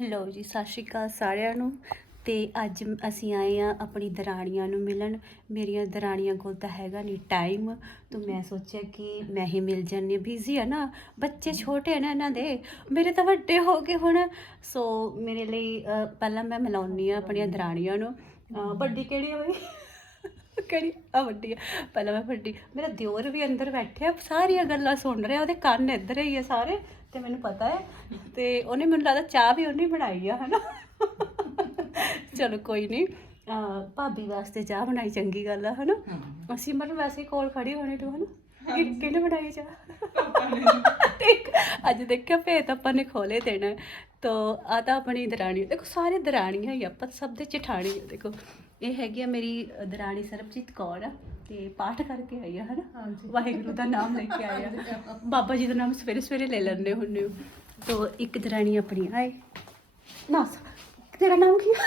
Hello ਜੀ, ਸਤਿ ਸ਼੍ਰੀ ਅਕਾਲ ਸਾਰਿਆਂ ਨੂੰ। ਤੇ ਅੱਜ ਅਸੀਂ ਆਏ ਆ ਆਪਣੀ ਦਰਾਣੀਆਂ ਨੂੰ ਮਿਲਣ। ਮੇਰੀਆਂ ਦਰਾਣੀਆਂ ਕੋਲ ਤਾਂ ਹੈਗਾ ਨਹੀਂ ਟਾਈਮ ਤਾਂ ਮੈਂ ਸੋਚਿਆ ਕਿ ਮੈਂ ਹੀ ਮਿਲ ਜਾਂਦੀ ਬਿਜ਼ੀ ਆ ਨਾ, ਬੱਚੇ ਛੋਟੇ ਆ ਨਾ ਇਹਨਾਂ ਦੇ। ਮੇਰੇ ਤਾਂ ਵੱਡੇ ਹੋ ਗਏ ਹੁਣ। ਸੋ ਮੇਰੇ ਲਈ ਪਹਿਲਾਂ ਮੈਂ ਮਿਲਾਉਣੀ ਆ ਆਪਣੀਆਂ ਦਰਾਣੀਆਂ ਨੂੰ। ਵੱਡੀ ਕਿਹੜੀ ਆ ਬਈ? ਕਿਹੜੀ? ਆ ਵੱਡੀ ਆ। ਪਹਿਲਾਂ ਮੈਂ ਵੱਡੀ। ਮੇਰਾ ਦਿਓਰ ਵੀ ਅੰਦਰ ਬੈਠਿਆ। ਸਾਰੀਆਂ ਗੱਲਾਂ ਸੁਣ ਰਿਹਾ। ਉਹਦੇ ਕੰਨ ਇੱਧਰ ਹੀ ਆ ਸਾਰੇ। ਤੇ ਮੈਨੂੰ ਪਤਾ ਹੈ। ਤੇ ਉਹਨੇ ਮੈਨੂੰ ਲੱਗਦਾ ਚਾਹ ਵੀ ਉਹਨੇ ਬਣਾਈ ਆ ਹਨਾ। ਚਲੋ ਕੋਈ ਨਹੀਂ ਭਾਬੀ ਵਾਸਤੇ ਚਾਹ ਬਣਾਈ ਚੰਗੀ ਗੱਲ ਆ ਹਨਾ। ਅਸੀਂ ਮਤਲਬ ਵੈਸੇ ਕੋਲ ਖੜੀ ਹੋਣੀ ਤੂੰ ਹਨਾ। ਕਿ ਕਿਹਨੇ ਬਣਾਈ ਚਾਹ? ਠੀਕ ਅੱਜ ਦੇਖਿਆ ਭੇਤ ਆਪਾਂ ਨੇ ਖੋਲੇ ਦੇਣਾ। ਤੋ ਆ ਤਾਂ ਆਪਣੀ ਦਰਾਣੀ ਦੇਖੋ ਸਾਰੇ ਦਰਾਣੀਆਂ ਹੀ ਆ, ਆਪਾਂ ਸਭ ਦੇ ਜਠਾਣੀ ਆ ਦੇਖੋ। ਇਹ ਹੈਗੀ ਆ ਮੇਰੀ ਦਰਾਣੀ ਸਰਬਜੀਤ ਕੌਰ ਆ। ਤੇ ਪਾਠ ਕਰਕੇ ਆਈ ਆ ਹਨਾ? ਵਾਹਿਗੁਰੂ ਦਾ ਨਾਮ ਲੈ ਕੇ ਆਈ ਆ। ਬਾਬਾ ਜੀ ਦਾ ਨਾਮ ਸਵੇਰੇ ਸਵੇਰੇ ਲੈ ਲੈਂਦੇ ਹੁੰਦੇ ਹੋ। ਤੋ ਇੱਕ ਦਰਾਣੀ ਆਪਣੀ ਆਏ ਨਾ ਤੇਰਾ ਨਾਮ ਕੀ ਆ?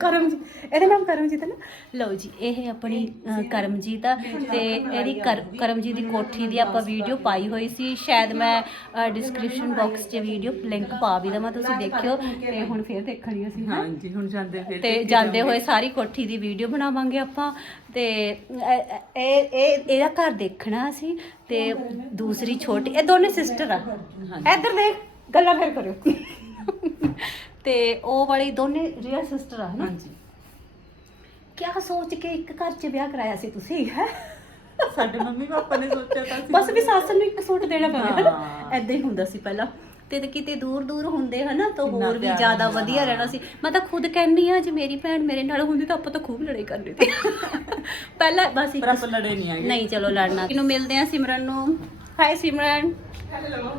ਕਰਮਜੀਤ। ਇਹਦਾ ਨਾਮ ਕਰਮਜੀਤ ਹੈ ਨਾ? ਲਓ ਜੀ ਇਹ ਆਪਣੀ ਅ, ਕਰਮਜੀਤ ਆ ਤੇ ਇਹਦੀ ਕਰ- ਕਰਮਜੀਤ ਦੀ ਕੋਠੀ ਦੀ ਆਪਾਂ ਵੀਡੀਓ ਪਾਈ ਹੋਈ ਸੀ। ਸ਼ਾਇਦ ਮੈਂ ਡਿਸਕ੍ਰਿਪਸ਼ਨ ਬਾਕਸ 'ਚ ਵੀਡੀਓ ਲਿੰਕ ਪਾ ਵੀ ਦਵਾਂ ਤੁਸੀਂ ਦੇਖਿਓ। ਤੇ ਹੁਣ ਫੇਰ ਦੇਖਣੀ ਅਸੀਂ ਹਾਂ? ਹਾਂਜੀ ਹੁਣ ਜਾਂਦੇ ਫਿਰ ਤੇ ਜਾਂਦੇ ਹੋਏ ਸਾਰੀ ਕੋਠੀ ਦੀ ਵੀਡੀਓ ਬਣਾਵਾਂਗੇ ਆਪਾਂ। ਤੇ ਇਹ ਇਹ ਇਹ- ਇਹਦਾ ਘਰ ਦੇਖਣਾ ਅਸੀਂ ਤੇ ਦੂਸਰੀ ਛੋਟੀ ਇਹ ਦੋਨੇ ਸਿਸਟਰ ਆ। ਇੱਧਰ ਦੇਖ ਗੱਲਾਂ ਫੇਰ ਕਰਿਓ। ਤੇ ਉਹ ਵਾਲੀ ਦੋਨੇ ਰੀਅਲ ਸਿਸਟਰ ਆ ਹਨਾ? ਹਾਂਜੀ। ਕਿਆ ਸੋਚ ਕੇ ਇੱਕ ਘਰ 'ਚ ਵਿਆਹ ਕਰਾਇਆ ਸੀ ਤੁਸੀਂ? ਹੈ ਸਾਡੇ ਮੰਮੀ ਪਾਪਾ ਨੇ ਸੋਚਿਆ ਤਾਂ ਸੀ। ਬਸ ਵੀ ਸੱਸ ਨੂੰ ਇੱਕ ਸੂਟ ਦੇਣਾ ਪਵੇ ਹਨਾ? ਹਾਂ। ਐਦਾਂ ਹੀ ਹੁੰਦਾ ਸੀ ਪਹਿਲਾਂ। ਤੇ ਤੇ ਕਿਤੇ ਦੂਰ ਦੂਰ ਹੁੰਦੇ ਹਨਾ? ਤਾਂ ਕਿੰਨਾ ਹੋਰ ਵੀ ਜ਼ਿਆਦਾ ਵਧੀਆ। ਰਹਿਣਾ ਸੀ। ਮੈਂ ਤਾਂ ਖੁਦ ਕਹਿੰਨੀ ਆ ਜੇ ਮੇਰੀ ਭੈਣ ਮੇਰੇ ਨਾਲ ਹੁੰਦੀ ਤਾਂ ਆਪਾਂ ਤਾਂ ਖੂਬ ਲੜਾਈ ਕਰਨੀ ਸੀ ਪਹਿਲਾਂ ਬਸ ਇੱਕ ਪਰ ਆਪਾਂ ਲੜੇ ਨਹੀਂ ਆਗੇ ਨਹੀਂ ਚਲੋ ਲੜਨਾ। ਇਹਨੂੰ ਮਿਲਦੇ ਆ ਸਿਮਰਨ ਨੂੰ। ਹਾਏ ਸਿਮਰਨ। ਹੈਲੋ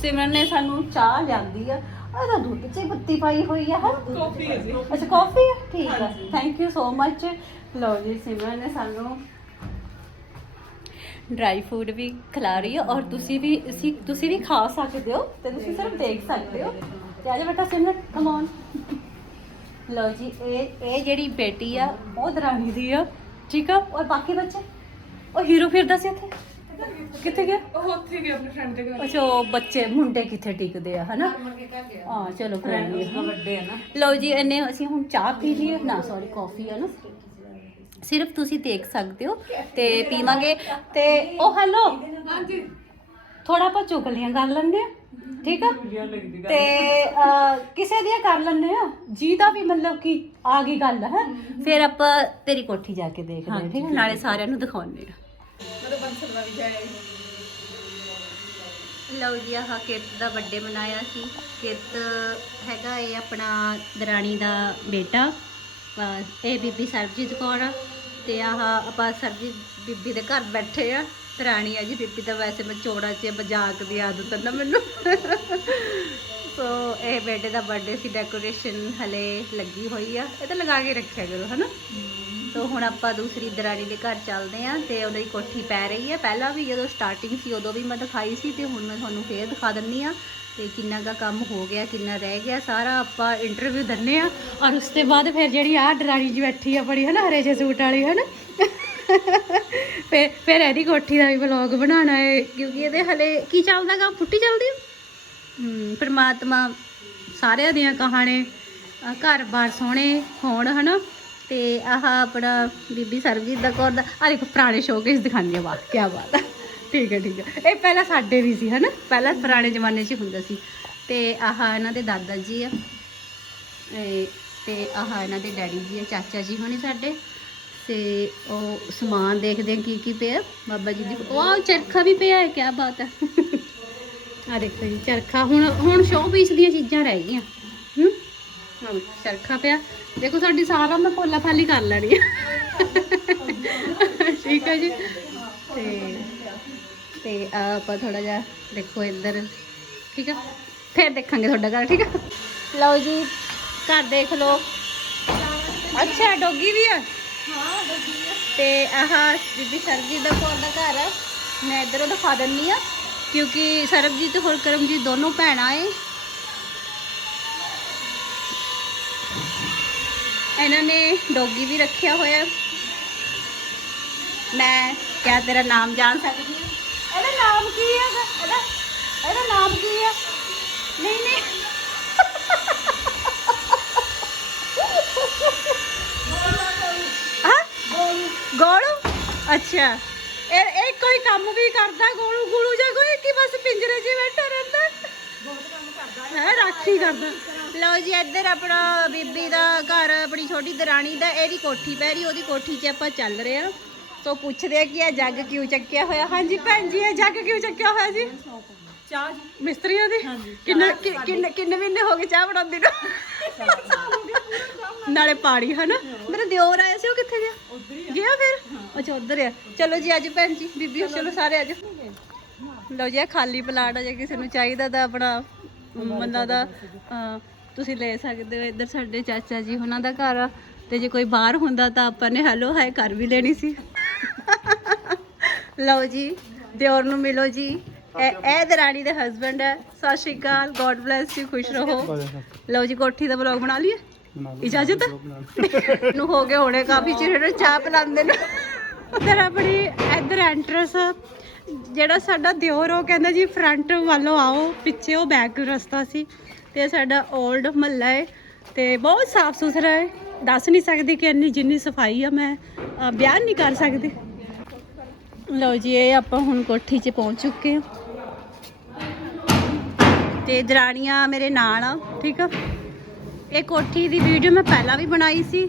ਸਿਮਰਨ ਨੇ ਸਾਨੂੰ ਚਾਹ ਲਿਆਂਦੀ ਆ। ਇਹਦਾ ਦੁੱਧ 'ਚ ਹੀ ਬੱਤੀ ਪਾਈ ਹੋਈ ਆ ਹਾਂ? ਕਾਫੀ ਹੈ ਜੀ। ਅੱਛਾ ਕਾਫੀ ਹੈ? ਠੀਕ ਆ। ਥੈਂਕ ਯੂ ਸੋ ਮੱਚ ਲਓ ਜੀ ਸਿਮਰਨ ਨੇ ਸਾਨੂੰ ਡਰਾਈ ਫੂਡ ਵੀ ਖਿਲਾ ਰਹੀ ਹੈ ਔਰ ਤੁਸੀਂ ਵੀ ਅਸੀਂ ਤੁਸੀਂ ਵੀ ਖਾ ਸਕਦੇ ਹੋ ਤੇ ਤੁਸੀਂ ਸਿਰਫ ਦੇਖ ਸਕਦੇ ਹੋ। ਤੇ ਆਜਾ ਬੇਟਾ ਸਿਮਰਨ ਕਮ ਔਨ ਲਓ ਜੀ ਇਹ ਇਹ ਜਿਹੜੀ ਬੇਟੀ ਆ ਉਹ ਦਰਾਣੀ ਦੀ ਆ। ਠੀਕ ਆ? ਔਰ ਬਾਕੀ ਬੱਚੇ? ਉਹ ਹੀਰੋ ਫਿਰਦਾ ਸੀ ਇੱਥੇ ਕਿੱਥੇ ਗਿਆ? ਉਹ ਉੱਥੇ ਗਏ ਆਪਣੇ ਫਰੈਂਡ ਦੇ ਘਰ। ਅੱਛਾ ਉਹ ਬੱਚੇ ਮੁੰਡੇ ਕਿੱਥੇ ਟਿਕਦੇ ਆ ਹਨਾ? ਹਾਂ ਚਲੋ ਕੋਈ ਫਰੈਂਡ ਨਹੀਂ। ਵੱਡੇ ਹੈ ਨਾ। ਲਓ ਜੀ ਇਹਨੇ ਅਸੀਂ ਹੁਣ ਚਾਹ ਪੀ ਲਈ ਹੈ ਨਾ ਸੌਰੀ ਕਾਫੀ ਹੈ ਨਾ। ਸਿਰਫ ਤੁਸੀਂ ਦੇਖ ਸਕਦੇ ਹੋ ਤੇ ਪੀਵਾਂਗੇ। ਤੇ ਉਹ ਹੈਲੋ ਹਾਂਜੀ। ਥੋੜਾ ਆਪਾਂ ਚੁਗਲੀਆਂ ਕਰ ਲੈਂਦੇ ਆ। ਠੀਕ ਆ? ਤੇ ਅਹ, ਕਿਸੇ ਦੀਆਂ ਕਰ ਲੈਂਦੇ ਆ। ਜੀ ਦਾ ਵੀ ਮਤਲਬ ਕਿ ਆ ਗਈ ਗੱਲ ਹੈ? ਫਿਰ ਆਪਾਂ ਤੇਰੀ ਕੋਠੀ ਜਾ ਕੇ ਦੇਖਦੇ ਆ ਠੀਕ ਹੈ ਨਾਲੇ ਸਾਰਿਆਂ ਨੂੰ ਦਿਖਾਉਂਦੇ ਆ। ਮਤਲਬ ਬੰਸਲ ਲਓ ਜੀ ਆਹ ਕਿਰਤ ਦਾ ਬਰਥਡੇ ਮਨਾਇਆ ਸੀ। ਕਿਰਤ ਹੈਗਾ ਇਹ ਆਪਣਾ ਦਰਾਣੀ ਦਾ ਬੇਟਾ ਅਹ ਇਹ ਬੀਬੀ ਸਰਬਜੀਤ ਕੌਰ ਆ। ਤੇ ਆਹ ਆਪਾਂ ਸਰਬਜੀਤ ਬੀਬੀ ਦੇ ਘਰ ਬੈਠੇ ਆ। ਦਰਾਣੀ ਆ ਜੀ ਬੀਬੀ ਤਾਂ ਵੈਸੇ ਮੈਂ ਚੋੜਾ 'ਚ ਮਜ਼ਾਕ ਦੀ ਆਦਤ ਹੈ ਨਾ ਮੈਨੂੰ। ਸੋ ਇਹ ਬੇਟੇ ਦਾ ਬਰਥਡੇ ਸੀ ਡੈਕੋਰੇਸ਼ਨ ਹਲੇ ਲੱਗੀ ਹੋਈ ਆ। ਇਹ ਤਾਂ ਲਗਾ ਕੇ ਰੱਖਿਆ ਕਰੋ ਹਨਾ? ਤੋ ਹੁਣ ਆਪਾਂ ਦੂਸਰੀ ਦਰਾਣੀ ਦੇ ਘਰ ਚੱਲਦੇ ਆਂ ਤੇ ਉਹਦੀ ਕੋਠੀ ਪੈ ਰਹੀ ਹੈ। ਪਹਿਲਾਂ ਵੀ ਜਦੋਂ ਸਟਾਰਟਿੰਗ ਸੀ ਉਦੋਂ ਵੀ ਮੈਂ ਦਿਖਾਈ ਸੀ ਤੇ ਹੁਣ ਮੈਂ ਤੁਹਾਨੂੰ ਫੇਰ ਦਿਖਾ ਦਿੰਨੀ ਆ ਤੇ ਕਿੰਨਾ ਦਾ ਕੰਮ ਹੋ ਗਿਆ ਕਿੰਨਾ ਰਹਿ ਗਿਆ। ਸਾਰਾ ਆਪਾਂ ਇੰਟਰਵਿਊ ਦਿੰਨੇ ਆ ਔਰ ਉਸ ਤੋਂ ਬਾਅਦ ਫਿਰ ਜਿਹੜੀ ਆ ਦਰਾਣੀ ਜੀ ਬੈਠੀ ਆ ਬੜੀ ਹਨਾ ਹਰੇ ਜਿਹੇ ਸੂਟ ਵਾਲੀ ਹਨਾ? ਫਿਰ ਫਿਰ ਇਹਦੀ ਕੋਠੀ ਦਾ ਵੀ ਵਲੌਗ ਬਣਾਉਣਾ ਹੈ ਕਿਉਂਕਿ ਇਹਦੇ ਹਲੇ ਕੀ ਚੱਲਦਾ ਗਾ? ਫੁੱਟੀ ਚੱਲਦੀ ਆ? ਹਮ, ਸਾਰਿਆਂ ਦੀਆਂ ਕਹਾਣੇ ਘਰ-ਬਾਰ ਸੋਹਣੇ ਹੋਣ ਹਨਾ? ਤੇ ਆਹ ਆਪਣਾ ਬੀਬੀ ਸਰਬਜੀਤ ਦਾ ਕੌਰ ਦਾ ਆ ਦੇਖੋ ਪੁਰਾਣੇ ਸ਼ੋਕੇਸ ਦਿਖਾਉਂਦੀ ਆ, ਵਾਹ ਕੀ ਬਾਤ ਆ। ਠੀਕ ਹੈ ਠੀਕ ਹੈ। ਇਹ ਪਹਿਲਾਂ ਸਾਡੇ ਵੀ ਸੀ, ਹਨਾ? ਪਹਿਲਾਂ ਪੁਰਾਣੇ ਜ਼ਮਾਨੇ 'ਚ ਹੁੰਦਾ ਸੀ। ਤੇ ਆਹ ਇਹਨਾਂ ਦੇ ਦਾਦਾ ਜੀ ਆ। ਇਹ ਤੇ ਆਹ ਇਹਨਾਂ ਦੇ ਡੈਡੀ ਜੀ ਆ, ਚਾਚਾ ਜੀ ਹੋਣੇ ਸਾਡੇ। ਤੇ ਉਹ ਸਮਾਨ ਦੇਖਦੇ ਆ, ਕੀ ਕੀ ਪਿਆ? ਬਾਬਾ ਜੀ ਦੀ ਵਾਹ, ਚਰਖਾ ਵੀ ਪਿਆ ਹੈ ਕੀ ਬਾਤ ਹੈ ਆ ਦੇਖੋ ਜੀ, ਚਰਖਾ। ਹੁਣ ਹੁਣ ਸ਼ੋਅਪੀਸ ਦੀਆਂ ਚੀਜ਼ਾਂ ਰਹਿ ਗਈਆਂ। ਹਾਂ, ਚਰਖਾ ਪਿਆ। ਦੇਖੋ, ਸਾਡੀ ਸਾਰਾ ਮੈਂ ਪੋਲਾ ਫਾਲੀ ਕਰ ਲੈਣੀ ਆ। ਠੀਕ ਹੈ ਜੀ। ਤੇ ਤੇ ਆਹ ਆਪਾਂ ਥੋੜਾ ਜਿਹਾ ਦੇਖੋ ਇੱਧਰ। ਠੀਕ ਆ? ਫਿਰ ਦੇਖਾਂਗੇ ਤੁਹਾਡਾ ਘਰ, ਠੀਕ ਆ? ਲਓ ਜੀ, ਘਰ ਦੇਖ ਲਓ। ਅੱਛਾ, ਡੋਗੀ ਵੀ ਆ? ਹਾਂ ਡੋਗੀ ਤੇ ਆਹ ਬੀਬੀ ਸਰਬਜੀਤ ਦਾ ਕੌਰ ਦਾ ਘਰ ਹੈ ਮੈਂ ਇੱਧਰੋਂ ਦਿਖਾ ਦਿੰਨੀ ਆ, ਕਿਉਂਕਿ ਸਰਬਜੀਤ ਤੇ ਹੋਰ ਕਰਮਜੀਤ ਦੋਨੋਂ ਭੈਣਾਂ ਏ। ਇਹਨਾਂ ਨੇ ਡੋਗੀ ਵੀ ਰੱਖਿਆ ਹੋਇਆ। ਮੈਂ ਕਿਆ ਤੇਰਾ ਨਾਮ ਜਾਣ ਸਕਦੀ ਹਾਂ ਇਹਦਾ ਨਾਮ ਕੀ ਹੈ ਇਹਦਾ ਇਹਦਾ ਨਾਮ ਕੀ ਹੈ ਨਹੀਂ ਨਹੀਂ। ਗੋਲੂ? ਅੱਛਾ। ਇਹ ਇਹ ਕੋਈ ਕੰਮ ਵੀ ਕਰਦਾ ਗੋਲੂ? ਗੋਲੂ ਜਾਂ ਕੋਈ ਕਿ ਬਸ ਪਿੰਜਰੇ 'ਚ ਬੈਠਾ ਰਹਿੰਦਾ? ਬਹੁਤ ਕੰਮ ਕਰਦਾ ਹੈ, ਰਾਖੀ ਕਰਦਾ। ਲਓ ਜੀ ਇੱਧਰ ਆਪਣਾ ਬੀਬੀ ਦਾ ਘਰ ਆਪਣੀ ਛੋਟੀ ਦਰਾਣੀ ਦਾ ਇਹਦੀ ਕੋਠੀ ਪੈ ਰਹੀ ਉਹਦੀ ਕੋਠੀ 'ਚ ਆਪਾਂ ਚੱਲ ਰਹੇ ਆ ਸੋ ਪੁੱਛਦੇ ਆ ਕਿ ਇਹ ਜੱਗ ਕਿਉਂ ਚੱਕਿਆ ਹੋਇਆ? ਹਾਂਜੀ ਭੈਣ ਜੀ ਇਹ ਜੱਗ ਕਿਉਂ ਚੱਕਿਆ ਹੋਇਆ ਜੀ? ਚਾਹ ਜੀ। ਮਿਸਤਰੀਆਂ ਦੀ? ਕਿੰਨੇ ਕਿ- ਕਿੰਨੇ ਕਿੰਨੇ ਮਹੀਨੇ ਹੋ ਗਏ ਚਾਹ ਬਣਾਉਂਦੀ ਨੂੰ? ਨਾਲੇ ਪਾਣੀ ਹਨਾ? ਮੇਰੇ ਦਿਓਰ ਆਇਆ ਸੀ ਉਹ ਕਿੱਥੇ ਗਿਆ? ਗਿਆ ਫਿਰ? ਅੱਛਾ ਉਧਰ ਆ। ਚਲੋ ਜੀ ਅੱਜ ਭੈਣ ਜੀ ਬੀਬੀ ਚਲੋ ਸਾਰੇ ਅੱਜ ਲਓ ਜੀ ਇਹ ਖਾਲੀ ਪਲਾਟ ਆ ਜੇ ਕਿਸੇ ਨੂੰ ਚਾਹੀਦਾ ਤਾਂ ਆਪਣਾ ਮੰਨਾ ਦਾ ਅਹ, ਤੁਸੀਂ ਲੈ ਸਕਦੇ ਹੋ। ਇੱਧਰ ਸਾਡੇ ਚਾਚਾ ਜੀ ਉਹਨਾਂ ਦਾ ਘਰ ਆ। ਤੇ ਜੇ ਕੋਈ ਬਾਹਰ ਹੁੰਦਾ ਤਾਂ ਆਪਾਂ ਨੇ ਹੈਲੋ ਹਾਏ ਕਰ ਵੀ ਲੈਣੀ ਸੀ। ਲਓ ਜੀ ਦਿਓਰ ਨੂੰ ਮਿਲੋ ਜੀ। ਇਹ ਇਹ ਦਰਾਣੀ ਦੇ ਹਸਬੰਡ ਹੈ Sat Sri Akal god bless you ਖੁਸ਼ ਰਹੋ। ਲਓ ਜੀ ਕੋਠੀ ਦਾ ਵਲੌਗ ਬਣਾ ਲਈਏ? ਇਜਾਜ਼ਤ? ਨੂੰ ਹੋ ਗਏ ਹੋਣੇ ਕਾਫੀ ਚਿਰ ਇਹਨੂੰ ਚਾਹ ਪਿਲਾਉਂਦੇ ਨੇ। ਇੱਧਰ ਆਪਣੀ ਇੱਧਰ ਐਂਟਰਸ ਜਿਹੜਾ ਸਾਡਾ ਦਿਓਰ ਉਹ ਕਹਿੰਦਾ ਜੀ ਫਰੰਟ ਵੱਲੋਂ ਆਓ ਪਿੱਛੇ ਉਹ ਬੈਕ ਰਸਤਾ ਸੀ। ਤੇ ਇਹ ਸਾਡਾ 올ਡ ਮਹੱਲਾ ਹੈ ਤੇ ਬਹੁਤ ਸਾਫ਼ ਸੁਥਰਾ ਹੈ। ਦੱਸ ਨਹੀਂ ਸਕਦੀ ਕਿ ਇੰਨੀ ਜਿੰਨੀ ਸਫ਼ਾਈ ਆ ਮੈਂ ਅ, ਬਿਆਨ ਨਹੀਂ ਕਰ ਸਕਦੀ। ਲਓ ਜੀ ਇਹ ਆਪਾਂ ਹੁਣ ਕੋਠੀ 'ਚ ਪਹੁੰਚ ਚੁੱਕੇ ਹਾਂ। ਤੇ ਦਰਾਣੀਆਂ ਮੇਰੇ ਨਾਲ ਆ ਠੀਕ ਆ? ਇਹ ਕੋਠੀ ਦੀ ਵੀਡੀਓ ਮੈਂ ਪਹਿਲਾਂ ਵੀ ਬਣਾਈ ਸੀ।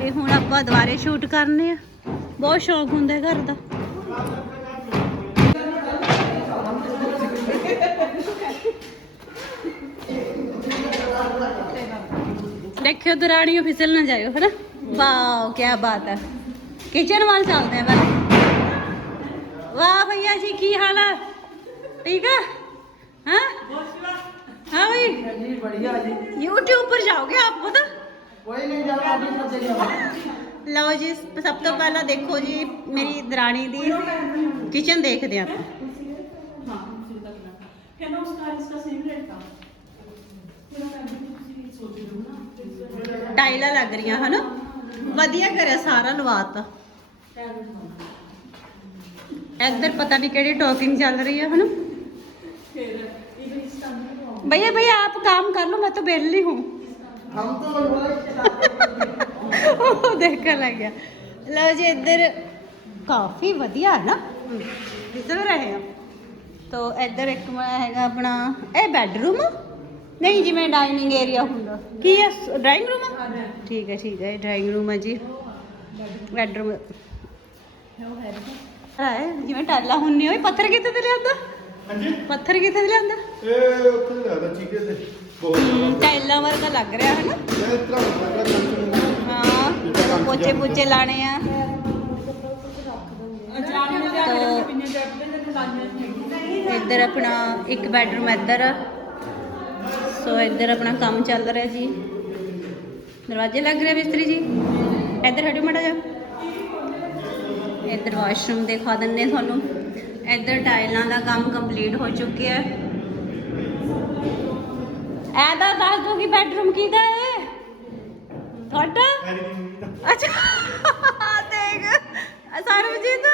ਤੇ ਹੁਣ ਆਪਾਂ ਦੁਬਾਰੇ ਸ਼ੂਟ ਕਰਨੇ ਆ। ਬਹੁਤ ਸ਼ੌਕ ਹੁੰਦਾ ਘਰ ਦਾ। ਦੇਖਿਓ ਦਰਾਣੀਓ ਫਿਸਲ ਨਾ ਜਾਇਓ ਹਨਾ? ਵਾਓ ਕੀ ਬਾਤ ਹੈ। ਕਿਚਨ ਵੱਲ ਚੱਲਦੇ ਆ ਪਹਿਲੇ ਵਾਹ ਭਈਆ ਜੀ ਕੀ ਹਾਲ ਹੈ ਠੀਕ ਹੈ ਹਾਂ? ਹਾਂ ਭਈ YouTube ਪਰ ਜਾਓਗੇ ਆਪ ਪਤਾ ਕੋਈ ਨਹੀਂ ਜਾਣਾ ਆਪ ਹੀ ਪਤਾ ਜਾਓ ਲਓ ਜੀ ਸਭ ਤੋਂ ਪਹਿਲਾਂ ਦੇਖੋ ਜੀ ਮੇਰੀ ਦਰਾਣੀ ਦੀ ਕਿਚਨ ਦੇਖਦੇ ਆਪਾਂ। ਹਾਂ ਹਾਂ ਕਹਿੰਦਾ ਉਸ ਦਾ ਇਸ ਦਾ ਸੇਮ ਰੇਟ ਦਾ ਲੱਗ ਰਹੀਆਂ ਹਨਾ ਵਧੀਆ ਕਰਿਆ ਸਾਰਾ ਲਵਾਤਾ ਇੱਧਰ ਪਤਾ ਨਹੀਂ ਕਿਹੜੀ ਟਾਕਿੰਗ ਚੱਲ ਰਹੀ ਹੈ ਹਨਾ फिर इधर इस काम में भैया भैया आप काम कर लो मैं तो बेली हूँ हम तो ਦੇਖਣ ਲੱਗ ਗਿਆ ਲਓ ਜੀ ਇੱਧਰ ਕਾਫੀ ਵਧੀਆ ਹੈ ਨਾ ਦਿਖ ਰਹੇ ਆ ਤੋ ਇੱਧਰ ਇੱਕ ਮੈਂ ਹੈਗਾ ਆਪਣਾ ਇਹ ਬੈੱਡਰੂਮ ਨਹੀਂ ਜਿਵੇਂ ਡਾਈਨਿੰਗ ਏਰੀਆ ਹੁੰਦਾ। ਕੀ ਹੈ ਡਰਾਇੰਗ ਰੂਮ ਠੀਕ ਹੈ ਠੀਕ ਹੈ ਇਹ ਡਰਾਇੰਗ ਰੂਮ ਹੈ ਜੀ। ਬੈੱਡਰੂਮ ਹੈ ਜਿਵੇਂ ਟਾਲਾ ਹੁੰਨੀ ਹੋਈ ਪੱਥਰ ਕਿੱਥੇ ਤੇ ਲਿਆਂਦਾ? ਹਾਂਜੀ। ਪੱਥਰ ਕਿੱਥੇ ਤੇ ਲਿਆਂਦਾ? ਇਹ ਉੱਥੇ ਲੱਗਦਾ ਚੀਕੇ ਤੇ। ਬਹੁਤ ਟਾਈਲਾਂ ਵਰਗਾ ਲੱਗ ਰਿਹਾ ਹੈ ਨਾ ਇਹ ਤਰ੍ਹਾਂ ਲੱਗਦਾ ਕੰਚ ਹਾਂ ਪੋਚੇ ਪੋਚੇ ਲਾਣੇ ਆ। ਇੱਧਰ ਆਪਣਾ ਇੱਕ ਬੈਡਰੂਮ ਇੱਧਰ ਆ। ਸੋ ਇੱਧਰ ਆਪਣਾ ਕੰਮ ਚੱਲ ਰਿਹਾ ਜੀ। ਦਰਵਾਜ਼ੇ ਲੱਗ ਰਹੇ ਮਿਸਤਰੀ ਜੀ? ਇੱਧਰ ਹਟੋ ਮੜਾ ਜਾ ਇੱਧਰ ਵਾਸ਼ਰੂਮ ਦਿਖਾ ਦਿੰਨੇ ਤੁਹਾਨੂੰ। ਇੱਧਰ ਟਾਈਲਾਂ ਦਾ ਕੰਮ ਕੰਪਲੀਟ ਹੋ ਚੁੱਕਿਆ ਹੈ। ਐਦਾ ਦੱਸ ਦੋ ਕਿ ਬੈਡਰੂਮ ਕਿਹਦਾ ਹੈ? ਤੁਹਾਡਾ? ਅੱਛਾ। ਦੇਖ। ਸਰਬਜੀਤ।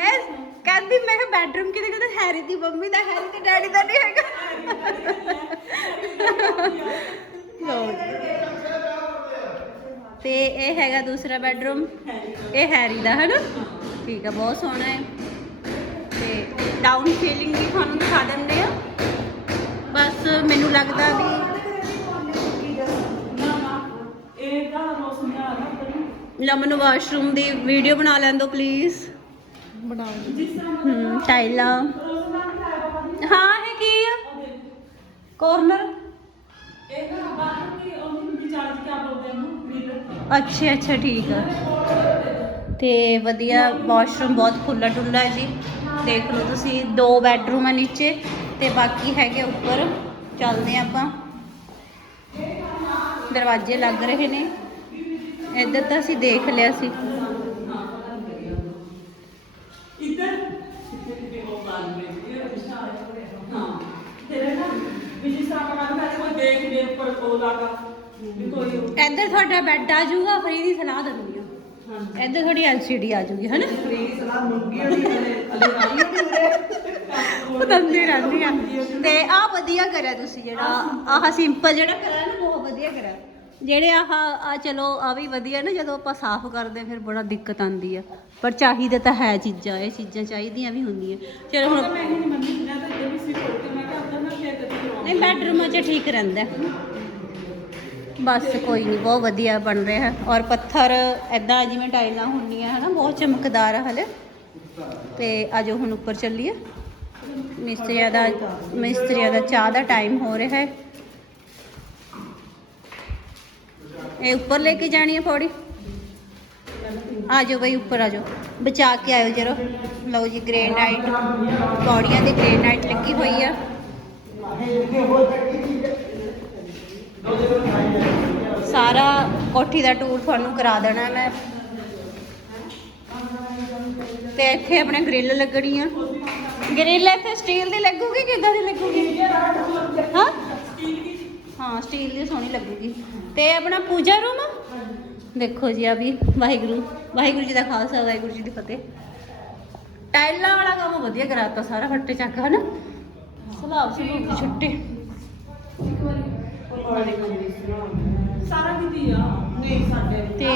ਇਹ ਕਹਿੰਦੀ ਮੈਂ ਕਿਹਾ ਬੈਡਰੂਮ ਕਿਹਦੇ ਕਹਿੰਦਾ ਹੈਰੀ ਦੀ ਮੰਮੀ ਦਾ ਹੈਰੀ ਤੇ ਡੈਡੀ ਦਾ ਨਹੀਂ ਹੈਗਾ। ਲਓ। ਜੀ। ਤੇ ਇਹ ਹੈਗਾ ਦੂਸਰਾ ਬੈਡਰੂਮ ਇਹ ਹੈਰੀ ਦਾ ਹੈ ਨਾ ਠੀਕ ਹੈ ਬਹੁਤ ਸੋਹਣਾ ਹੈ। ਤੇ ਡਾਊਨ ਫੀਲਿੰਗ ਵੀ ਤੁਹਾਨੂੰ ਦਿਖਾ ਦਿੰਦੇ ਆ। ਬਸ ਮੈਨੂੰ ਲੱਗਦਾ ਵੀ ਇਹਦਾ ਰੋਸ਼ਨ ਦਾ ਨਾ ਪਤਾ ਲਮਨ ਵਾਸ਼ਰੂਮ ਦੀ ਵੀਡੀਓ ਬਣਾ ਲੈਣ ਦਿਓ ਪਲੀਜ਼ ਬਣਾਓ ਜਿਸ ਟਾਈਲਾਂ। ਹਾਂ, ਇਹ ਕੀ ਆ? ਕੋਰਨਰ ਇਹ ਨਾ ਬਾਹਰ ਦੀ ਉਹਨੂੰ ਵੀ ਚਾਰਜ ਬੋਲਦੇ ਹਨ ਅੱਛਾ ਅੱਛਾ, ਠੀਕ ਆ। ਤੇ ਵਧੀਆ ਵਾਸ਼ਰੂਮ ਬਹੁਤ ਖੁੱਲਾ ਡੁੱਲਾ ਹੈ ਜੀ। ਦੇਖ ਲਓ ਤੁਸੀਂ, ਦੋ ਬੈੱਡਰੂਮ ਆ ਨੀਚੇ ਤੇ ਬਾਕੀ ਹੈਗੇ ਉੱਪਰ। ਚੱਲਦੇ ਹਾਂ ਆਪਾਂ। ਦਰਵਾਜ਼ੇ ਲੱਗ ਰਹੇ ਨੇ। ਇੱਧਰ ਤਾਂ ਅਸੀਂ ਦੇਖ ਲਿਆ ਸੀ ਇੱਧਰ ਹਾਂ ਤੇਰੇ ਨਾ ਬਿਜਲੀ ਸਾਫ਼ ਕਰਾ ਮੈਂ ਕੋਈ ਦੇਖ ਦੇ ਉੱਪਰ ਕੋਲ ਆਗਾ ਕੋਈ ਇੱਧਰ ਤੁਹਾਡਾ ਬੈੱਡ ਆ ਜਾਊਗਾ ਫਰੀ ਦੀ ਸਲਾਹ ਦਿੰਦੀ ਹਾਂ ਇੱਧਰ ਤੁਹਾਡੀ ਐਲਸੀਡੀ ਆ ਜਾਊਗੀ ਹਨਾ? ਫ੍ਰੀ ਸਲਾਹ ਮੁੱਗੀ ਹੋਣੀ ਅਲੇ ਆਈ ਹੋਣੀ ਦੰਦੀ ਰਹਿੰਦੀ ਆ। ਤੇ ਆ ਵਧੀਆ ਕਰਿਆ ਤੁਸੀਂ ਜਿਹੜਾ ਆਹ ਸਿੰਪਲ ਜਿਹੜਾ ਕਰਿਆ ਨਾ ਬਹੁਤ ਵਧੀਆ ਕਰਿਆ। ਜਿਹੜੇ ਆਹ ਆ ਚਲੋ ਆ ਵੀ ਵਧੀਆ ਨਾ ਜਦੋਂ ਆਪਾਂ ਸਾਫ਼ ਕਰਦੇ ਫਿਰ ਬੜਾ ਦਿੱਕਤ ਆਉਂਦੀ ਆ। ਪਰ ਚਾਹੀਦਾ ਤਾਂ ਹੈ ਚੀਜ਼ਾਂ ਇਹ ਚੀਜ਼ਾਂ ਚਾਹੀਦੀਆਂ ਵੀ ਹੁੰਦੀਆਂ। ਚਲੋ ਤਾਂ ਹੁਣ ਮੈਂ ਹੀ ਨਹੀਂ ਮੰਮੀ ਮੈਂ ਤਾਂ ਇੱਧਰ ਵੀ ਸੀ ਖੋਲ ਕੇ ਮੈਂ ਕਿਹਾ ਅੰਦਰ ਨਾ ਫੇਰ ਕਦੀ ਨਹੀਂ ਬੈਡਰੂਮਾਂ 'ਚ ਠੀਕ ਰਹਿੰਦਾ। ਹੈ। ਬਸ ਕੋਈ ਨਹੀਂ ਬਹੁਤ ਵਧੀਆ ਬਣ ਰਿਹਾ ਔਰ ਪੱਥਰ ਐਦਾਂ ਜਿਵੇਂ ਟਾਈਲਾਂ ਹੁੰਦੀਆਂ ਹੈ ਨਾ ਬਹੁਤ ਚਮਕਦਾਰ ਆ ਹਲੇ। ਤੇ ਅੱਜ ਹੁਣ ਉੱਪਰ ਚੱਲੀਏ। ਮਿਸਤਰੀਆਂ ਦਾ ਮਿਸਤਰੀਆਂ ਦਾ ਚਾਹ ਦਾ ਟਾਈਮ ਹੋ ਰਿਹਾ ਹੈ। ਇਹ ਉੱਪਰ ਲੈ ਕੇ ਜਾਣੀ ਹੈ ਪੌੜੀ? ਆ ਜਾਓ ਬਈ ਉੱਪਰ ਆ ਜਾਓ। ਬਚਾ ਕੇ ਆਇਓ ਜਰੋ। ਲਓ ਜੀ ਗ੍ਰੇਨਾਈਟ ਪੌੜੀਆਂ ਦੀ ਗ੍ਰੇਨਾਈਟ ਲੱਗੀ ਹੋਈ ਆ। ਸਾਰਾ ਕੋਠੀ ਦਾ ਟੂਰ ਤੁਹਾਨੂੰ ਕਰਾ ਦੇਣਾ ਮੈਂ। ਤੇ ਇੱਥੇ ਆਪਣੇ ਗ੍ਰਿਲ ਲੱਗਣੀ ਆ। ਗ੍ਰਿਲ ਇੱਥੇ ਸਟੀਲ ਦੀ ਲੱਗੂਗੀ ਕਿੱਦਾਂ ਦੀ ਲੱਗੂਗੀ? ਹਾਂ? ਹਾਂ ਸਟੀਲ ਦੀ ਸੋਹਣੀ ਲੱਗੂਗੀ। ਤੇ ਆਪਣਾ ਪੂਜਾ ਰੂਮ ਦੇਖੋ ਜੀ ਆ ਵੀ, ਵਾਹਿਗੁਰੂ। ਵਾਹਿਗੁਰੂ ਜੀ ਦਾ ਖਾਲਸਾ, ਵਾਹਿਗੁਰੂ ਜੀ ਦੀ ਫਤਿਹ। ਟਾਈਲਾਂ ਵਾਲਾ ਕੰਮ ਵਧੀਆ ਕਰਾਤਾ ਸਾਰਾ, ਫੱਟੇ ਚੱਕ, ਹਨਾ? ਸਲਾਬ ਸਲੂਬ ਦੀ ਛੁੱਟੀ। ਸਾਰਾ ਕਿਤੇ ਆ। ਨਹੀਂ ਸਾਡੇ ਤੇ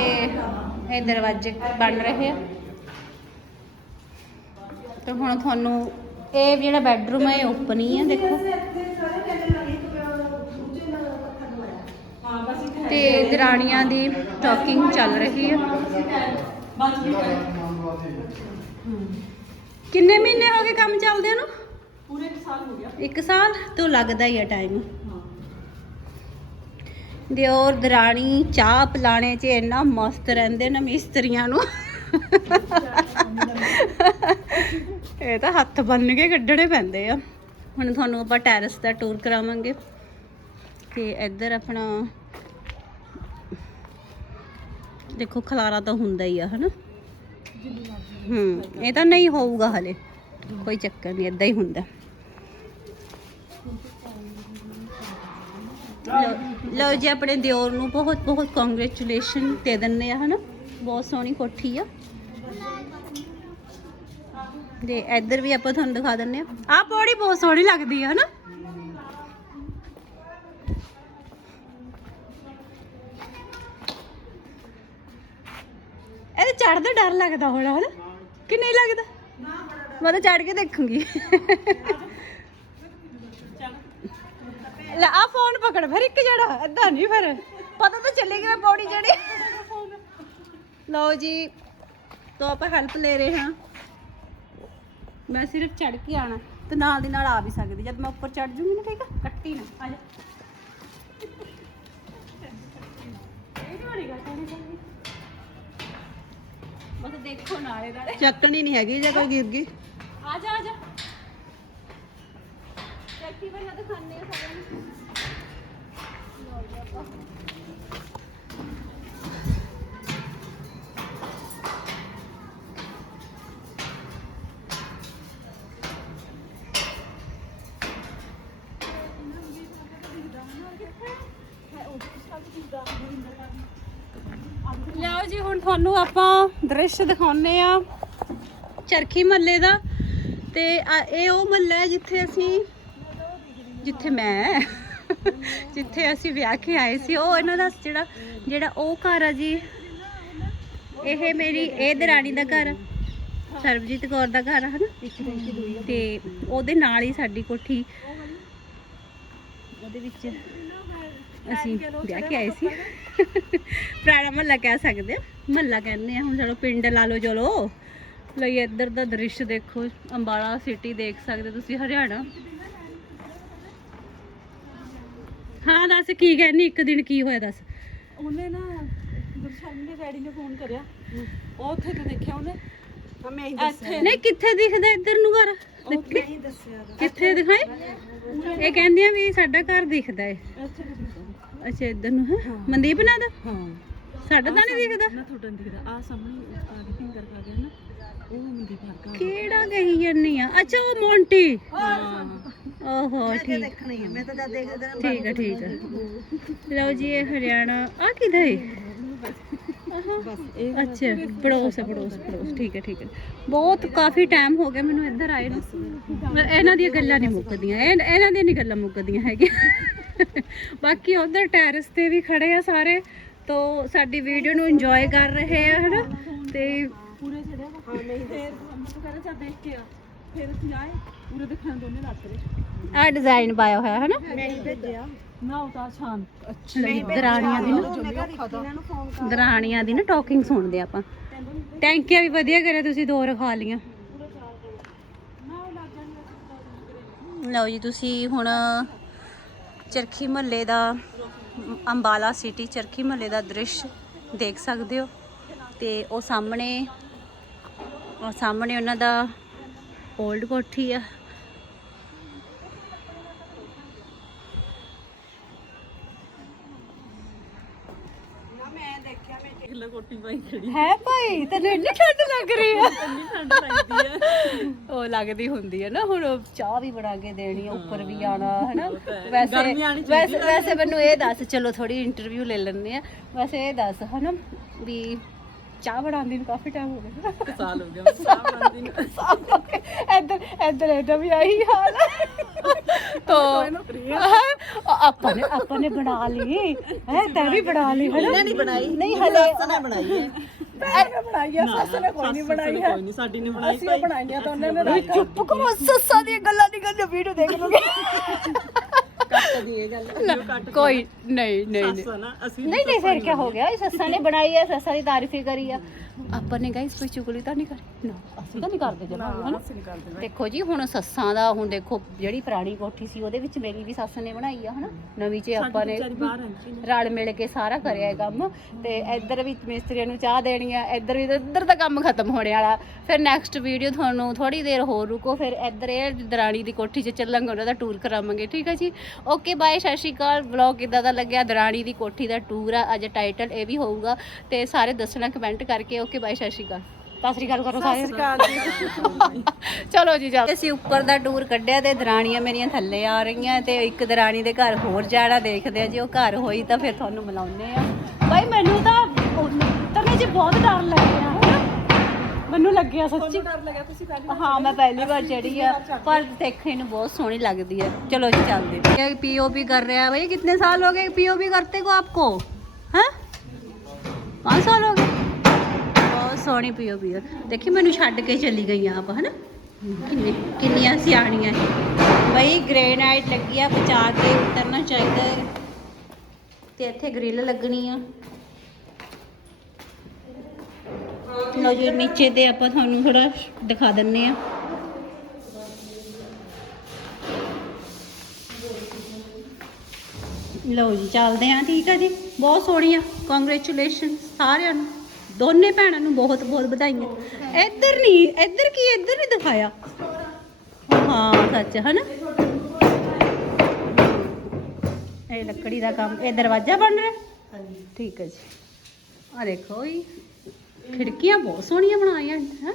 ਇਹ ਦਰਵਾਜ਼ੇ ਬਣ ਰਹੇ ਆ। ਤੇ ਹੁਣ ਤੁਹਾਨੂੰ ਇਹ ਜਿਹੜਾ ਬੈੱਡਰੂਮ ਹੈ ਇਹ ਓਪਨ ਹੀ ਹੈ ਦੇਖੋ ਤੇ ਦਰਾਣੀਆਂ ਦੀ ਟਾਕਿੰਗ ਚੱਲ ਰਹੀ ਹੈ। ਕਿੰਨੇ ਮਹੀਨੇ ਹੋ ਗਏ ਕੰਮ ਚੱਲਦੇ ਨੂੰ? ਪੂਰੇ ਇੱਕ ਸਾਲ ਹੋ ਗਿਆ। ਇੱਕ ਸਾਲ? ਤੋਂ ਲੱਗਦਾ ਹੀ ਆ ਟਾਈਮ ਦਿਓਰ ਦਰਾਣੀ, ਚਾਹ ਪਿਲਾਣੇ 'ਚ ਇੰਨਾ ਮਸਤ ਰਹਿੰਦੇ ਨੇ ਮਿਸਤਰੀਆਂ ਨੂੰ। ਇਹ ਤਾਂ ਹੱਥ ਬੰਨ ਕੇ ਕੱਢਣੇ ਪੈਂਦੇ ਆ। ਹੁਣ ਤੁਹਾਨੂੰ ਆਪਾਂ ਟੈਰਸ ਦਾ ਟੂਰ ਕਰਾਵਾਂਗੇ। ਤੇ ਇੱਧਰ ਆਪਣਾ ਦੇਖੋ, ਖਲਾਰਾ ਤਾਂ ਹੁੰਦਾ ਹੀ ਆ, ਹਨਾ? ਹੂੰ, ਇਹ ਤਾਂ ਨਹੀਂ ਹੋਊਗਾ ਹਲੇ। ਕੋਈ ਚੱਕਰ ਨਹੀਂ, ਇਦਾਂ ਹੀ ਹੁੰਦਾ। ਲਓ- ਲਓ ਜੀ, ਆਪਣੇ ਦਿਓਰ ਨੂੰ ਬਹੁਤ ਬਹੁਤ ਕੰਗ੍ਰੈਚੁਲੇਸ਼ਨ ਦੇ ਦਿੰਨੇ ਆ, ਹਨਾ? ਬਹੁਤ ਸੋਹਣੀ ਕੋਠੀ ਆ। ਤੇ ਇੱਧਰ ਵੀ ਆਪਾਂ ਤੁਹਾਨੂੰ ਦਿਖਾ ਦਿੰਨੇ ਆ। ਆਹ ਪੌੜੀ ਬਹੁਤ ਸੋਹਣੀ ਲੱਗਦੀ ਆ, ਹਨਾ? ਇਹਦੇ ਚੜ੍ਹਦਾ ਡਰ ਲੱਗਦਾ ਹੋਣਾ, ਹਨਾ? ਕਿ ਨਹੀਂ ਲੱਗਦਾ? ਮੈਂ ਤਾਂ ਚੜ੍ਹ ਕੇ ਦੇਖੂੰਗੀ। ਲੈ ਆ ਫੋਨ ਪਕੜ ਫਿਰ ਇੱਕ ਜੜਾ ਏਦਾਂ ਨਹੀਂ ਫਿਰ। ਪਤਾ ਤਾਂ ਚੱਲੇਗੀ ਮੈਂ ਪੌੜੀ ਚੜੀ ਲਓ ਜੀ ਤੋਂ ਆਪਾਂ ਹੈਲਪ ਲੈ ਰਹੇ ਹਾਂ। ਮੈਂ ਸਿਰਫ ਚੜ ਕੇ ਆਣਾ ਤੇ ਨਾਲ ਦੀ ਨਾਲ ਆ ਵੀ ਸਕਦੀ ਜਦ ਮੈਂ ਉੱਪਰ ਚੜ ਜੂੰਗੀ ਨਾ ਠੀਕ ਆ? ਕੱਟੀ ਨਾ ਆ ਜਾ। ਬਸ ਦੇਖੋ ਨਾਲੇ ਨਾਲੇ ਚੱਕਣੀ ਨਹੀਂ ਹੈਗੀ ਜੇ ਕੋਈ ਗਿਰ ਗਈ। ਆ ਜਾ ਆ ਜਾ। ਚੱਕੀ ਪਹਿਲਾਂ ਦਿਖਾਣੇ ਆ ਸਾਰਿਆਂ ਨੂੰ ਲਓ ਜੀ ਆਪਾਂ। ਲਓ ਜੀ, ਹੁਣ ਤੁਹਾਨੂੰ ਆਪਾਂ ਦ੍ਰਿਸ਼ ਦਿਖਾਉਨੇ ਆ। ਚਰਖੀ ਮਹੱਲੇ ਦਾ। ਤੇ ਇਹ ਉਹ ਮਹੱਲਾ ਹੈ ਜਿੱਥੇ ਅਸੀਂ ਜਿੱਥੇ ਮੈਂ ਜਿੱਥੇ ਅਸੀਂ ਵਿਆਹ ਕੇ ਆਏ ਸੀ, ਉਹ ਇਹਨਾਂ ਦਾ ਜਿਹੜਾ ਜਿਹੜਾ ਉਹ ਘਰ ਆ ਜੀ। ਇਹ ਮੇਰੀ, ਇਹ ਦਰਾਣੀ ਦਾ ਘਰ ਆ। ਸਰਬਜੀਤ ਕੌਰ ਦਾ ਘਰ ਆ, ਹਨਾ? ਤੇ ਉਹਦੇ ਨਾਲ ਹੀ ਸਾਡੀ ਕੋਠੀ। ਉਹਦੇ ਵਿੱਚ ਅਸੀਂ ਵਿਆਹ ਕੇ ਆਏ ਸੀ। ਪੁਰਾਣਾ ਮਹੱਲਾ ਕਹਿ ਸਕਦੇ ਆ। ਮਹੱਲਾ ਕਹਿੰਦੇ ਆ, ਹੁਣ ਚਲੋ ਪਿੰਡ ਲਾ ਲਓ ਚਲੋ। ਲਈ ਇੱਧਰ ਦਾ ਦ੍ਰਿਸ਼ ਦੇਖੋ, ਅੰਬਾਲਾ ਸਿਟੀ ਦੇਖ ਸਕਦੇ ਤੁਸੀਂ, ਹਰਿਆਣਾ। ਹਾਂ ਦੱਸ ਕੀ ਕਹਿੰਨੀ ਇੱਕ ਦਿਨ ਕੀ ਹੋਇਆ ਦੱਸ? ਉਹਨੇ ਨਾ ਗੁਰਸ਼ਰਨ ਦੇ ਡੈਡੀ ਨੇ ਫੋਨ ਕਰਿਆ। ਉਹ ਉੱਥੇ ਤੇ ਦੇਖਿਆ ਉਹਨੇ। ਮੈਂ ਹੀ ਇੱਥੇ ਨਹੀਂ ਕਿੱਥੇ ਦਿਖਦਾ ਇੱਧਰ ਨੂੰ ਘਰ? ਮੈਂ ਹੀ ਦੱਸਿਆ ਕਿੱਥੇ ਦਿਖਾਏ? ਇਹ ਕਹਿੰਦੀਆਂ ਵੀ ਸਾਡਾ ਘਰ ਦਿਖਦਾ ਹੈ ਦਿਖਦਾ ਅੱਛਾ ਇੱਧਰ ਨੂੰ ਹੈ? ਮਨਦੀਪ ਨਾਲ ਦਾ ਹਾਂ। ਸਾਡਾ ਤਾਂ ਨਹੀਂ ਦਿਖਦਾ। ਨਾ ਤੁਹਾਡਾ ਦਿਖਦਾ। ਆ ਸਾਹਮਣੇ ਆ ਕੇ ਫਿੰਗਰ ਖਾ ਗਿਆ ਨਾ ਉਹ ਮੰਦੀ ਫਰਕਾ ਕਿਹੜਾ ਕਹੀ ਜਾਂਦੀ ਆ? ਅੱਛਾ ਉਹ ਮੌਂਟੀ। ਹਾਂ। ਓਹੋ ਠੀਕ। ਦੇਖਣੀ ਹੈ ਮੈਂ ਤਾਂ ਜਦ ਦੇਖਦੇ ਦਿਨ ਠੀਕ ਹੈ ਠੀਕ ਹੈ। ਲਓ ਜੀ ਇਹ ਹਰਿਆਣਾ ਆ ਕਿਧਰ ਹੈ ਬਸ ਇਹ ਅੱਛਾ ਪੜੋਸ ਹੈ ਪੜੋਸ ਪੜੋਸ ਠੀਕ ਹੈ ਠੀਕ ਹੈ ਬਹੁਤ ਕਾਫੀ ਟਾਈਮ ਹੋ ਗਿਆ ਮੈਨੂੰ ਇੱਧਰ ਆਏ ਨੂੰ। ਮੈਂ- ਇਹਨਾਂ ਦੀਆਂ ਗੱਲਾਂ ਨਹੀਂ ਮੁੱਕਦੀਆਂ ਇਹ- ਇਹਨਾਂ ਦੀਆਂ ਨਹੀਂ ਗੱਲਾਂ ਮੁੱਕਦੀਆਂ ਹੈਗੀਆਂ। ਬਾਕੀ ਉਧਰ ਟੈਰਸ ਤੇ ਵੀ ਖੜੇ ਆ ਸਾਰੇ ਤੋ ਸਾਡੀ ਵੀਡੀਓ ਨੂੰ ਇੰਜੋਏ ਕਰ ਰਹੇ ਆ ਹਨਾ? ਤੇ ਪੂਰੇ ਛੜਿਆ ਹਾਂ ਨਹੀਂ ਫੇਰ ਮੈਨੂੰ ਕਹਿੰਦਾ ਚੱਲ ਦੇਖ ਕੇ ਆ। ਫਿਰ ਅਸੀਂ ਆਏ। ਪੂਰੇ ਦੇਖਣ ਦੋਨੇ ਲੱਗ ਰਹੇ ਆ ਡਿਜ਼ਾਈਨ ਪਾਇਆ ਹੋਇਆ ਹਨਾ? ਮੈਂ ਹੀ ਭੇਜਿਆ। ਨਾ ਉਤਾਰ ਛਾਨ ਦਰਾਣੀਆਂ ਦੀ ਨਾ। ਇਹਨਾਂ ਨੂੰ ਫੋਨ ਕਰ। ਦਰਾਣੀਆਂ ਦੀ ਨਾ ਟਾਕਿੰਗ ਸੁਣਦੇ ਆਪਾਂ। ਟੈਂਕੀਆਂ ਵੀ ਵਧੀਆ ਕਰਿਆ ਤੁਸੀਂ ਦੋ ਰਖਾ ਲੀਆਂ ਲਓ ਜੀ ਤੁਸੀਂ ਹੁਣ ਚਰਖੀ ਮਹੱਲੇ ਦਾ ਅੰਬਾਲਾ ਸਿਟੀ ਚਰਖੀ ਮਹੱਲੇ ਦਾ ਦ੍ਰਿਸ਼ ਦੇਖ ਸਕਦੇ ਹੋ। ਤੇ ਉਹ ਸਾਹਮਣੇ ਉਹ ਸਾਹਮਣੇ ਉਹਨਾਂ ਦਾ 올ਡ ਕੋਠੀ ਆ। ਪਾਈ ਖੜੀ। ਹੈ ਭਾਈ ਤੈਨੂੰ ਇੰਨੀ ਠੰਡ ਲੱਗ ਰਹੀ ਆ। ਇੰਨੀ ਠੰਡ ਲੱਗਦੀ ਹੈ ਉਹ ਲੱਗਦੀ ਹੁੰਦੀ ਹੈ ਨਾ ਹੁਣ ਚਾਹ ਵੀ ਬਣਾ ਕੇ ਦੇਣੀ ਆ ਉੱਪਰ ਵੀ ਆਣਾ ਹਨਾ। ਵੈਸੇ ਵੈਸੇ ਵੈਸੇ ਮੈਨੂੰ ਇਹ ਦੱਸ ਚਲੋ ਥੋੜੀ ਇੰਟਰਵਿਊ ਲੈ ਲੈਂਦੇ ਆ। ਵੈਸੇ ਇਹ ਦੱਸ ਹਨਾ ਵੀ ਚਾਹ ਬਣਾਉਂਦੀ ਨੂੰ ਕਾਫੀ ਟਾਈਮ ਹੋ ਗਿਆ। ਇੱਕ ਸਾਲ ਹੋ ਗਿਆ ਸਾਹ ਬਣਦੀ ਨੂੰ। ਇੱਧਰ ਇੱਧਰ ਇਹਦਾ ਵੀ ਆਹੀ ਹਾਲ ਹੈ? ਤੋ ਆਪਾਂ ਨੇ ਆਪਾਂ ਨੇ ਬਣਾ ਲਈ। ਹੈ ਤੈਂ ਵੀ ਬਣਾ ਲਈ ਹਨਾ? ਨਹੀਂ ਬਣਾਈ। ਨਹੀਂ ਹਲੇ ਨੇ ਬਣਾਈ ਹੈ। ਬਣਾਈ ਆ ਸੱਸ ਨੇ ਕੋਈ ਨਹੀਂ ਬਣਾਈ ਹੈ ਕੋਈ ਨਹੀਂ ਸਾਡੀ ਨੇ ਬਣਾਈ ਭਾਈ। ਬਣਾਈਆਂ ਤਾਂ ਉਹਨੇ ਨੇ ਚੁੱਪ ਕਰੋ ਸੱਸਾਂ ਦੀਆਂ ਗੱਲਾਂ ਨਹੀਂ ਕਰਦੇ ਵੀਡੀਓ ਦੇਖ ਲਓਗੇ ਕੱਟ ਦੀ ਇਹ ਗੱਲ। ਕੋਈ ਨਹੀਂ ਨਹੀਂ ਨਹੀਂ। ਸੱਸ ਨਾ ਅਸੀਂ ਨਹੀਂ ਨਹੀਂ ਫਿਰ ਕੀ ਹੋ ਗਿਆ? ਇਹ ਸੱਸਾਂ ਨੇ ਬਣਾਈ ਹੈ ਸੱਸਾਂ ਦੀ ਤਾਰੀਫ ਹੀ ਕਰੀ ਆ। ਆਪਾਂ ਨੇ ਗਾਇਸ ਕੋਈ ਚੁਗਲੀ ਤਾਂ ਨਹੀਂ ਕਰੀ? ਨਾ ਅਸੀਂ ਤਾਂ ਨਹੀਂ ਕਰਦੇ ਜਮਾ ਹਨਾ? ਦੇਖੋ ਜੀ ਹੁਣ ਸੱਸਾਂ ਦਾ ਹੁਣ ਦੇਖੋ ਜਿਹੜੀ ਪੁਰਾਣੀ ਕੋਠੀ ਸੀ ਉਹਦੇ ਵਿੱਚ ਮੇਰੀ ਵੀ ਸੱਸ ਨੇ ਬਣਾਈ ਆ ਹਨਾ? ਨਵੀਂ 'ਚ ਆਪਾਂ ਨੇ ਰਲ ਮਿਲ ਕੇ ਸਾਰਾ ਕਰਿਆ ਇਹ ਕੰਮ। ਤੇ ਇੱਧਰ ਵੀ ਮਿਸਤਰੀਆਂ ਨੂੰ ਚਾਹ ਦੇਣੀ ਆ ਇੱਧਰ ਵੀ ਇੱਧਰ ਦਾ ਕੰਮ ਖਤਮ ਹੋਣੇ ਵਾਲਾ। ਫਿਰ ਨੈਕਸਟ ਵੀਡੀਓ ਤੁਹਾਨੂੰ ਥੋੜੀ ਦੇਰ ਹੋਰ ਰੁਕੋ ਫਿਰ ਇੱਧਰ ਇਹ ਦਰਾਣੀ ਦੀ ਕੋਠੀ 'ਚ ਚੱਲਾਂਗੇ ਉਹਨਾਂ ਦਾ ਟੂਰ ਕਰਾਵਾਂਗੇ ਠੀਕ ਹੈ ਜੀ? ਓਕੇ ਬਾਏ ਸਤਿ ਸ਼੍ਰੀ ਅਕਾਲ। ਵਲੌਗ ਕਿੱਦਾਂ ਦਾ ਲੱਗਿਆ? ਦਰਾਣੀ ਦੀ ਕੋਠੀ ਦਾ ਟੂਰ ਆ ਅੱਜ ਟਾਈਟਲ ਇਹ ਵੀ ਹੋਊਗਾ। ਤੇ ਸਾਰੇ ਦੱਸਣਾ ਕਮੈਂਟ ਕਰਕੇ ਓਕੇ ਬਾਈ ਸਤਿ ਸ਼੍ਰੀ ਅਕਾਲ। ਸਤਿ ਕਰੋ ਸਾਰੇ। ਚਲੋ ਜੀ ਜਾ ਅਸੀਂ ਉੱਪਰ ਦਾ ਟੂਰ ਕੱਢਿਆ ਤੇ ਦਰਾਣੀਆਂ ਮੇਰੀਆਂ ਥੱਲੇ ਆ ਰਹੀਆਂ ਤੇ ਇੱਕ ਦਰਾਣੀ ਦੇ ਘਰ ਹੋਰ ਜਾਣਾ ਦੇਖਦੇ ਆ। ਜੇ ਉਹ ਘਰ ਹੋਈ ਤਾਂ ਫਿਰ ਤੁਹਾਨੂੰ ਮਿਲਾਉਂਦੇ ਆ। ਬਾਈ ਮੈਨੂੰ ਤਾਂ ਤਾਂ ਜੇ ਬਹੁਤ ਡਰ ਲੱਗਿਆ। ਮੈਨੂੰ ਲੱਗਿਆ ਸੱਚੀ। ਡਰ ਲੱਗਿਆ? ਤੁਸੀਂ ਪਹਿਲੀ ਵਾਰ ਹਾਂ ਮੈਂ ਪਹਿਲੀ ਵਾਰ ਚੜੀ ਆ ਪਰ ਦੇਖਣ ਨੂੰ ਬਹੁਤ ਸੋਹਣੀ ਲੱਗਦੀ ਹੈ ਚਲੋ ਜੀ ਚੱਲਦੇ। ਇਹ ਪੀਓਪੀ ਕਰ ਰਿਹਾ। ਬਈ ਕਿੰਨੇ ਸਾਲ ਹੋ ਗਏ ਪੀਓਪੀ ਕਰਤੇ ਕੋ ਆਪਕੋ? ਹਾਂ? 5 ਸਾਲ ਹੋ ਗਏ। ਸੋਹਣੀ ਪੀਓਪੀ ਆ। ਦੇਖੀ, ਮੈਨੂੰ ਛੱਡ ਕੇ ਚਲੀ ਗਈਆਂ ਆਪ, ਹਨਾ? ਕਿੰਨੇ ਕਿੰਨੀਆਂ ਸਿਆਣੀਆਂ ਬਈ ਗ੍ਰੇਨਾਈਟ ਲੱਗੀ ਆ ਬਚਾ ਕੇ ਉਤਰਨਾ ਚਾਹੀਦਾ ਹੈ। ਤੇ ਇੱਥੇ ਗ੍ਰਿਲ ਲੱਗਣੀ ਆ। ਲਓ ਜੀ, ਨੀਚੇ ਤੇ ਆਪਾਂ ਤੁਹਾਨੂੰ ਥੋੜਾ ਦਿਖਾ ਦਿੰਨੇ ਆ। ਲਓ ਜੀ, ਚੱਲਦੇ ਆ। ਠੀਕ ਆ ਜੀ। ਬਹੁਤ ਸੋਹਣੀ ਆ ਕੰਗ੍ਰੈਚੁਲੇਸ਼ਨ ਸਾਰਿਆਂ ਨੂੰ। ਦੋਨੇ ਭੈਣਾਂ ਨੂੰ ਬਹੁਤ ਬਹੁਤ ਵਧਾਈਆਂ। ਇੱਧਰ ਨਹੀਂ ਇੱਧਰ ਕੀ ਇੱਧਰ ਨਹੀਂ ਦਿਖਾਇਆ? ਹਾਂ ਸੱਚ ਹਨਾ? ਇਹ ਲੱਕੜੀ ਦਾ ਕੰਮ ਇਹ ਦਰਵਾਜ਼ਾ ਬਣ ਰਿਹਾ? ਹਾਂਜੀ। ਠੀਕ ਹੈ ਜੀ। ਆ ਦੇਖੋ ਜੀ ਖਿੜਕੀਆਂ ਬਹੁਤ ਸੋਹਣੀਆਂ ਬਣਾਈਆਂ ਹੈ?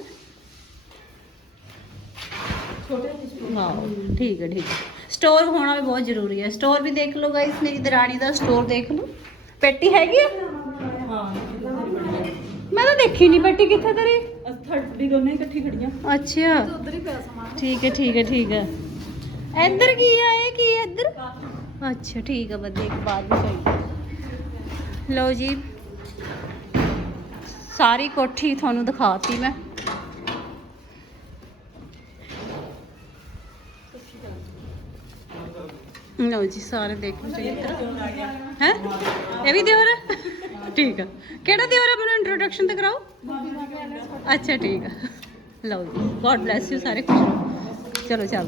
ਵਾਓ ਠੀਕ ਹੈ ਠੀਕ ਸਟੋਰ ਹੋਣਾ ਵੀ ਬਹੁਤ ਜ਼ਰੂਰੀ ਹੈ। ਸਟੋਰ ਵੀ ਦੇਖ ਲਓ ਗਾਇਸ ਮੇਰੀ ਦਰਾਣੀ ਦਾ ਸਟੋਰ ਦੇਖ ਲਓ। ਪੇਟੀ ਹੈਗੀ ਆ? ਹਾਂ ਮੈਂ ਤਾਂ ਦੇਖੀ ਨਹੀਂ ਪੇਟੀ ਕਿੱਥੇ ਤੇਰੀ? ਥਰਡ ਦੋਨੇ ਇਕੱਠੀ ਖੜੀਆਂ। ਅੱਛਾ। ਉਧਰ ਹੀ ਪਿਆ ਸਮਾਨ। ਠੀਕ ਹੈ ਠੀਕ ਹੈ ਠੀਕ ਹੈ। ਇੱਧਰ ਕੀ ਆ ਇਹ ਕੀ ਹੈ ਇੱਧਰ? ਅੱਛਾ ਠੀਕ ਹੈ ਵਧੀਆ ਇੱਕ ਬਾਅਦ ਵਿੱਚ ਹੋਈ ਲਓ ਜੀ। ਸਾਰੀ ਕੋਠੀ ਤੁਹਾਨੂੰ ਦਿਖਾਤੀ ਮੈਂ। ਲਓ ਜੀ ਸਾਰੇ ਦੇਖ ਲਓ ਚੰਗੀ ਤਰ੍ਹਾਂ ਹੈ? ਇਹ ਵੀ ਦਿਓਰ ਹੈ ਠੀਕ ਆ। ਕਿਹੜਾ ਦਿਓਰ ਹੈ ਮੈਨੂੰ ਇੰਟਰੋਡਕਸ਼ਨ ਤੇ ਕਰਾਓ। ਅੱਛਾ, ਠੀਕ ਆ। ਲਓ ਜੀ। ਗੋਡ ਬlesਸ ਯੂ ਸਾਰੇ ਖੁਸ਼ ਰਹੋ। ਚਲੋ, ਚੱਲ।